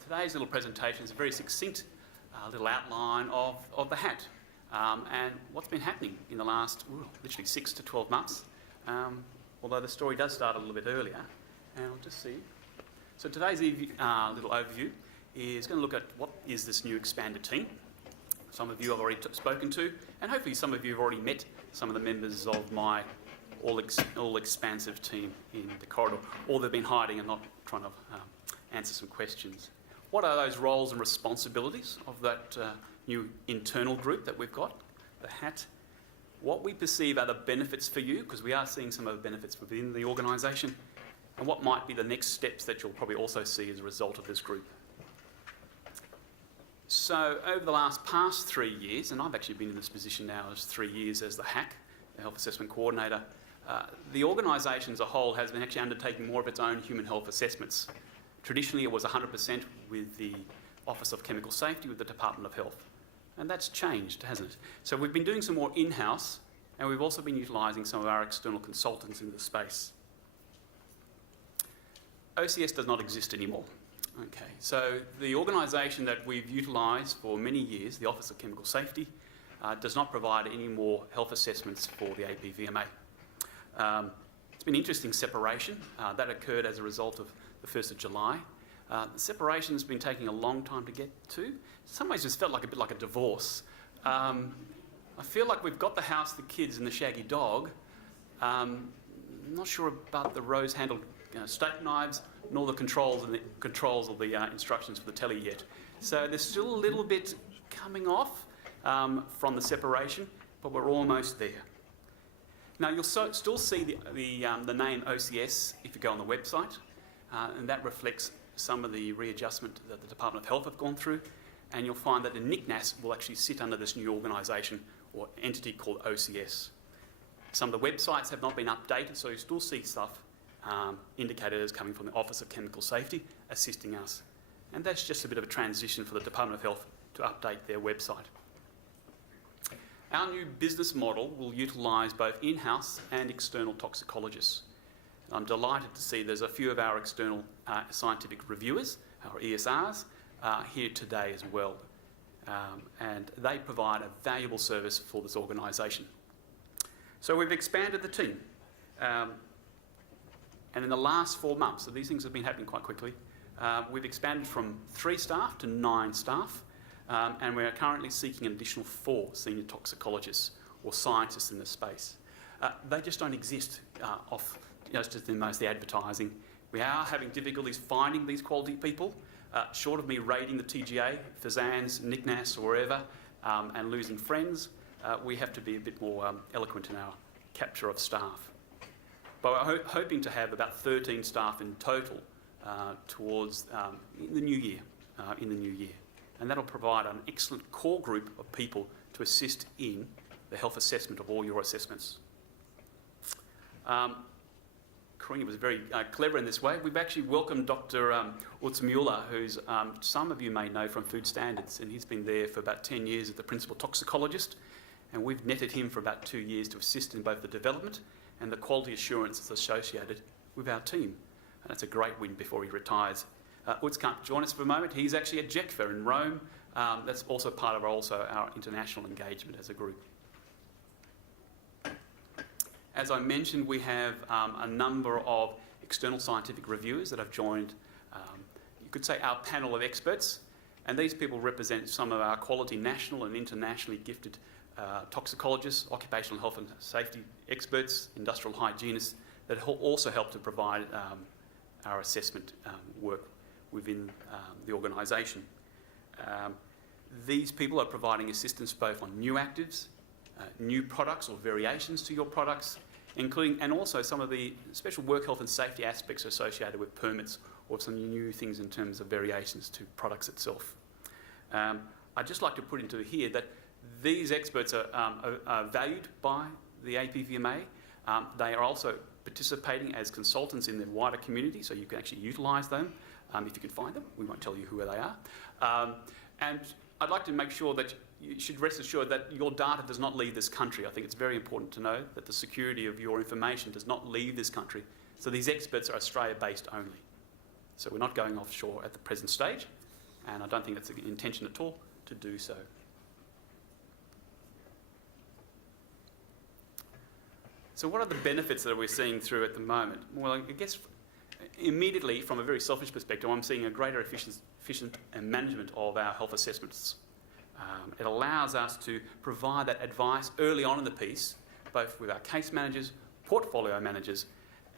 Today's little presentation is a very succinct little outline of the HAT and what's been happening in the last literally 6 to 12 months, although the story does start a little bit earlier. And I'll just see. So today's little overview is going to look at what is this new expanded team. Some of you I've already spoken to, and hopefully some of you have already met some of the members of my all-expansive team in the corridor, or they've been hiding and not trying to answer some questions. What are those roles and responsibilities of that new internal group that we've got, the HAT? What we perceive are the benefits for you, because we are seeing some of the benefits within the organisation, and what might be the next steps that you'll probably also see as a result of this group. So over the past 3 years, and I've actually been in this position now as 3 years as the HAC, the Health Assessment Coordinator, the organisation as a whole has been actually undertaking more of its own human health assessments. Traditionally it was 100% with the Office of Chemical Safety with the Department of Health, and that's changed, hasn't it? So we've been doing some more in-house, and we've also been utilising some of our external consultants in the space. OCS does not exist anymore. Okay, so the organisation that we've utilised for many years, the Office of Chemical Safety, does not provide any more health assessments for the APVMA. It's been an interesting separation. That occurred as a result of the 1st of July. The separation has been taking a long time to get to. In some ways it's felt like a bit like a divorce. I feel like we've got the house, the kids and the shaggy dog. Not sure about the rose-handled steak knives, nor the controls of the instructions for the telly yet. So there's still a little bit coming off from the separation, but we're almost there. Now you'll still see the name OCS if you go on the website, and that reflects some of the readjustment that the Department of Health have gone through, and you'll find that the NICNAS will actually sit under this new organisation or entity called OCS. Some of the websites have not been updated, so you still see stuff indicated as coming from the Office of Chemical Safety assisting us. And that's just a bit of a transition for the Department of Health to update their website. Our new business model will utilise both in-house and external toxicologists. I'm delighted to see there's a few of our external scientific reviewers, our ESRs, here today as well. And they provide a valuable service for this organisation. So we've expanded the team. And in the last 4 months, so these things have been happening quite quickly, we've expanded from 3 staff to 9 staff, and we are currently seeking an additional 4 senior toxicologists or scientists in this space. They just don't exist just in most of the advertising. We are having difficulties finding these quality people, short of me raiding the TGA, Fazan's, NICNAS or wherever, and losing friends. We have to be a bit more eloquent in our capture of staff. But we're hoping to have about 13 staff in total towards in the new year. And that'll provide an excellent core group of people to assist in the health assessment of all your assessments. Karina was very clever in this way. We've actually welcomed Dr. Utzmuller, who's some of you may know from Food Standards, and he's been there for about 10 years as the principal toxicologist, and we've netted him for about 2 years to assist in both the development and the quality assurance that's associated with our team. And that's a great win before he retires. Utz can't join us for a moment. He's actually at JECFA in Rome. That's also part of our international engagement as a group. As I mentioned, we have a number of external scientific reviewers that have joined, you could say, our panel of experts. And these people represent some of our quality national and internationally gifted toxicologists, occupational health and safety experts, industrial hygienists that also help to provide our assessment work within the organisation. These people are providing assistance both on new actives, new products or variations to your products, including and also some of the special work health and safety aspects associated with permits or some new things in terms of variations to products itself. I'd just like to put into here that these experts are valued by the APVMA. They are also participating as consultants in the wider community, so you can actually utilise them if you can find them. We won't tell you who they are. And I'd like to make sure that you should rest assured that your data does not leave this country. I think it's very important to know that the security of your information does not leave this country. So these experts are Australia-based only. So we're not going offshore at the present stage, and I don't think that's the intention at all to do so. So what are the benefits that we're seeing through at the moment? Well, I guess immediately, from a very selfish perspective, I'm seeing a greater efficient management of our health assessments. It allows us to provide that advice early on in the piece, both with our case managers, portfolio managers,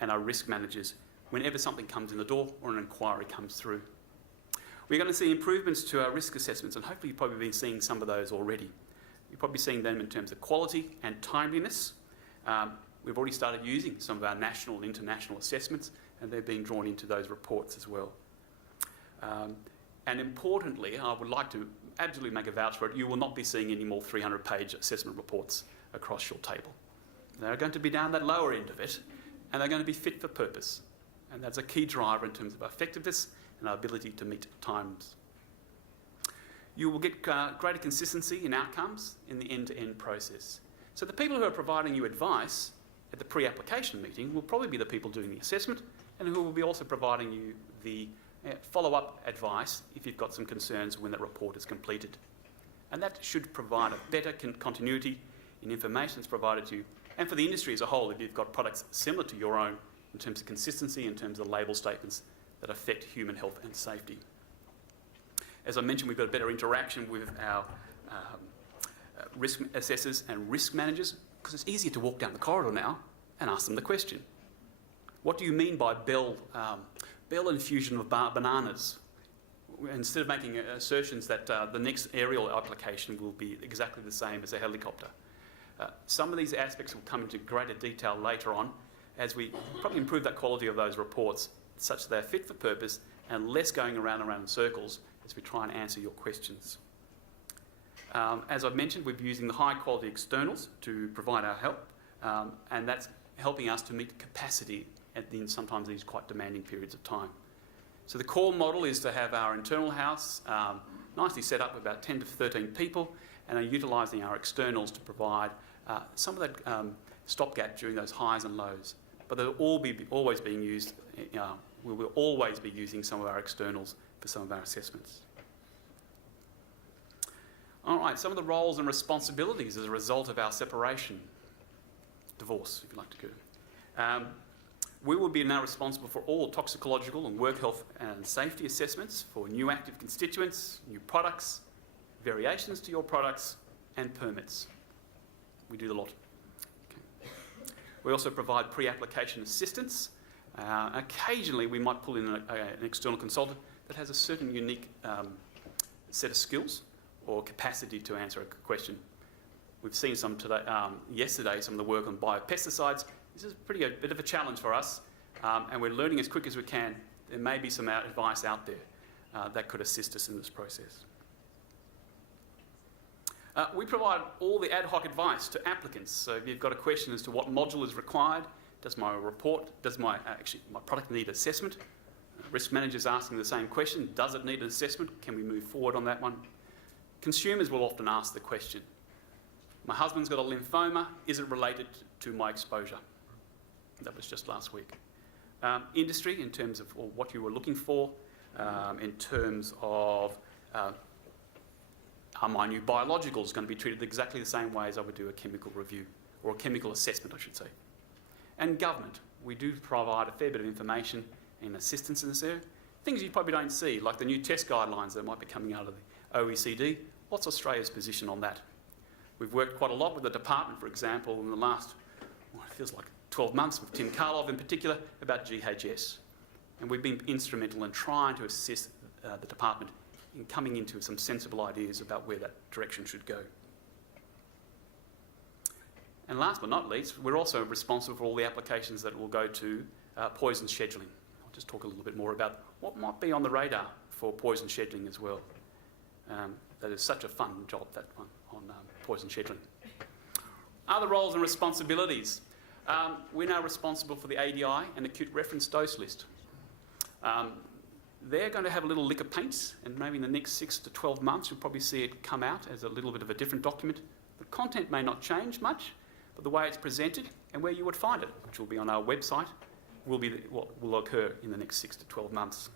and our risk managers, whenever something comes in the door or an inquiry comes through. We're going to see improvements to our risk assessments, and hopefully you've probably been seeing some of those already. You're probably seeing them in terms of quality and timeliness. We've already started using some of our national and international assessments, and they're being drawn into those reports as well. And importantly, I would like to absolutely make a vouch for it, you will not be seeing any more 300-page assessment reports across your table. They're going to be down that lower end of it, and they're going to be fit for purpose. And that's a key driver in terms of effectiveness and our ability to meet times. You will get greater consistency in outcomes in the end-to-end process. So the people who are providing you advice at the pre-application meeting will probably be the people doing the assessment, and who will be also providing you the follow-up advice if you've got some concerns when that report is completed. And that should provide a better continuity in information that's provided to you, and for the industry as a whole, if you've got products similar to your own in terms of consistency, in terms of label statements that affect human health and safety. As I mentioned, we've got a better interaction with our risk assessors and risk managers, because it's easier to walk down the corridor now and ask them the question. What do you mean by Bell infusion of bananas? Instead of making assertions that the next aerial application will be exactly the same as a helicopter. Some of these aspects will come into greater detail later on as we probably improve that quality of those reports such that they're fit for purpose and less going around in circles as we try and answer your questions. As I've mentioned, we're using the high quality externals to provide our help, and that's helping us to meet capacity in sometimes these quite demanding periods of time. So the core model is to have our internal house nicely set up with about 10 to 13 people, and are utilising our externals to provide some of that stopgap during those highs and lows. But they'll always being used, we will always be using some of our externals for some of our assessments. All right, some of the roles and responsibilities as a result of our separation, divorce, if you like to call it. We will be now responsible for all toxicological and work health and safety assessments for new active constituents, new products, variations to your products, and permits. We do the lot. Okay. We also provide pre-application assistance. Occasionally, we might pull in an external consultant that has a certain unique set of skills or capacity to answer a question. We've seen some today, yesterday, some of the work on biopesticides. This is a bit of a challenge for us, and we're learning as quick as we can. There may be some advice out there that could assist us in this process. We provide all the ad hoc advice to applicants. So if you've got a question as to what module is required, does my product need assessment? Risk managers asking the same question, does it need an assessment? Can we move forward on that one? Consumers will often ask the question, my husband's got a lymphoma, is it related to my exposure? That was just last week. Industry, in terms of what you were looking for, in terms of are my new biologicals going to be treated exactly the same way as I would do a chemical review, or a chemical assessment, I should say. And government, we do provide a fair bit of information and assistance in this area. Things you probably don't see, like the new test guidelines that might be coming out of the OECD. What's Australia's position on that? We've worked quite a lot with the department, for example, in the last, it feels like 12 months, with Tim Karlov in particular, about GHS. And we've been instrumental in trying to assist the department in coming into some sensible ideas about where that direction should go. And last but not least, we're also responsible for all the applications that will go to poison scheduling. I'll just talk a little bit more about what might be on the radar for poison scheduling as well. That is such a fun job, that one, on poison scheduling. Other roles and responsibilities. We're now responsible for the ADI and acute reference dose list. They're going to have a little lick of paint, and maybe in the next 6 to 12 months you'll probably see it come out as a little bit of a different document. The content may not change much, but the way it's presented and where you would find it, which will be on our website, will be what will occur in the next 6 to 12 months.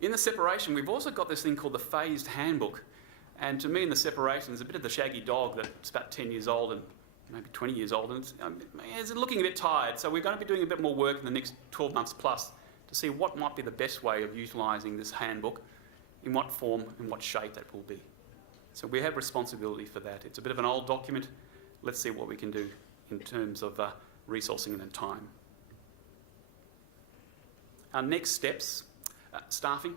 In the separation, we've also got this thing called the phased handbook. And to me, in the separation, there's a bit of the shaggy dog that's about 10 years old and maybe 20 years old, and it's looking a bit tired. So we're going to be doing a bit more work in the next 12 months plus to see what might be the best way of utilising this handbook, in what form and what shape that will be. So we have responsibility for that. It's a bit of an old document. Let's see what we can do in terms of resourcing and time. Our next steps, staffing.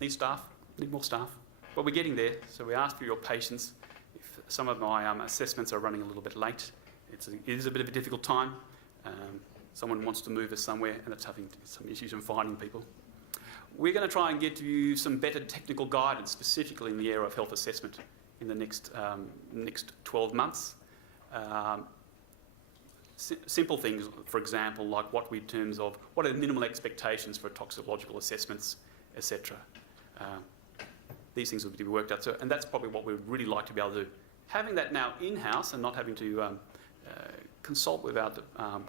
Need staff, need more staff. But we're getting there, so we ask for your patience. If some of my assessments are running a little bit late, it is a bit of a difficult time. Someone wants to move us somewhere and it's having some issues in finding people. We're going to try and get you some better technical guidance, specifically in the area of health assessment in the next 12 months. Simple things, for example, like what are the minimal expectations for toxicological assessments, etc. These things will be worked out. And that's probably what we'd really like to be able to do. Having that now in-house and not having to consult with our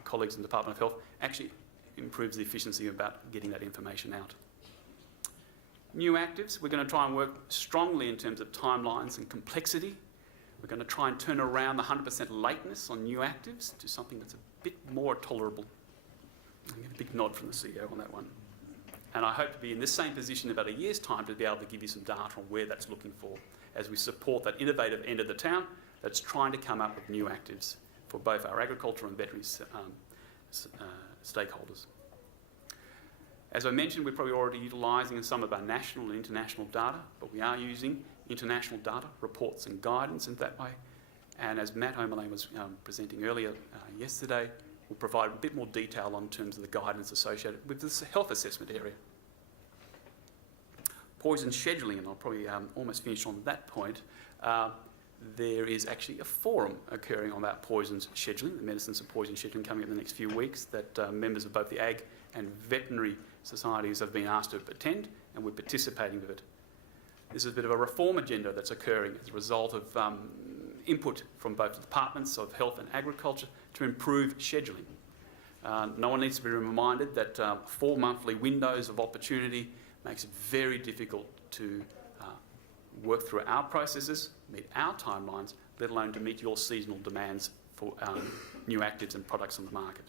colleagues in the Department of Health actually improves the efficiency about getting that information out. New actives, we're going to try and work strongly in terms of timelines and complexity. We're going to try and turn around the 100% lateness on new actives to something that's a bit more tolerable. I get a big nod from the CEO on that one. And I hope to be in this same position in about a year's time to be able to give you some data on where that's looking for as we support that innovative end of the town that's trying to come up with new actives for both our agriculture and veterinary stakeholders. As I mentioned, we're probably already utilising some of our national and international data, but we are using international data, reports and guidance in that way. And as Matt O'Malley was presenting earlier yesterday, we'll provide a bit more detail on terms of the guidance associated with this health assessment area. Poison scheduling, and I'll probably almost finish on that point. There is actually a forum occurring on that poisons scheduling, the medicines of poison scheduling, coming up in the next few weeks that members of both the ag and veterinary societies have been asked to attend, and we're participating with it. This is a bit of a reform agenda that's occurring as a result of input from both the departments of health and agriculture to improve scheduling. No one needs to be reminded that 4 monthly windows of opportunity makes it very difficult to work through our processes, meet our timelines, let alone to meet your seasonal demands for new actives and products on the market.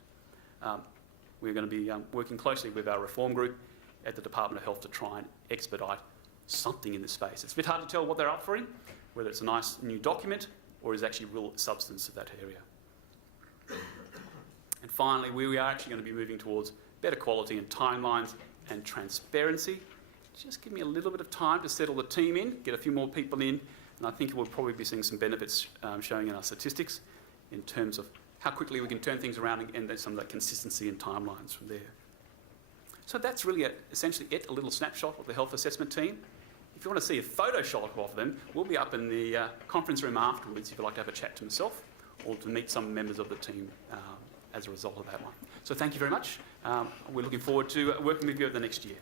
We're going to be working closely with our reform group at the Department of Health to try and expedite something in this space. It's a bit hard to tell what they're up for, whether it's a nice new document or is actually real substance of that area. And finally, we are actually going to be moving towards better quality and timelines and transparency. Just give me a little bit of time to settle the team in, get a few more people in, and I think we'll probably be seeing some benefits showing in our statistics in terms of how quickly we can turn things around and there's some of that consistency and timelines from there. So that's really essentially it, a little snapshot of the health assessment team. If you want to see a photo shot of them, we'll be up in the conference room afterwards if you'd like to have a chat to myself or to meet some members of the team as a result of that one. So thank you very much. We're looking forward to working with you over the next year.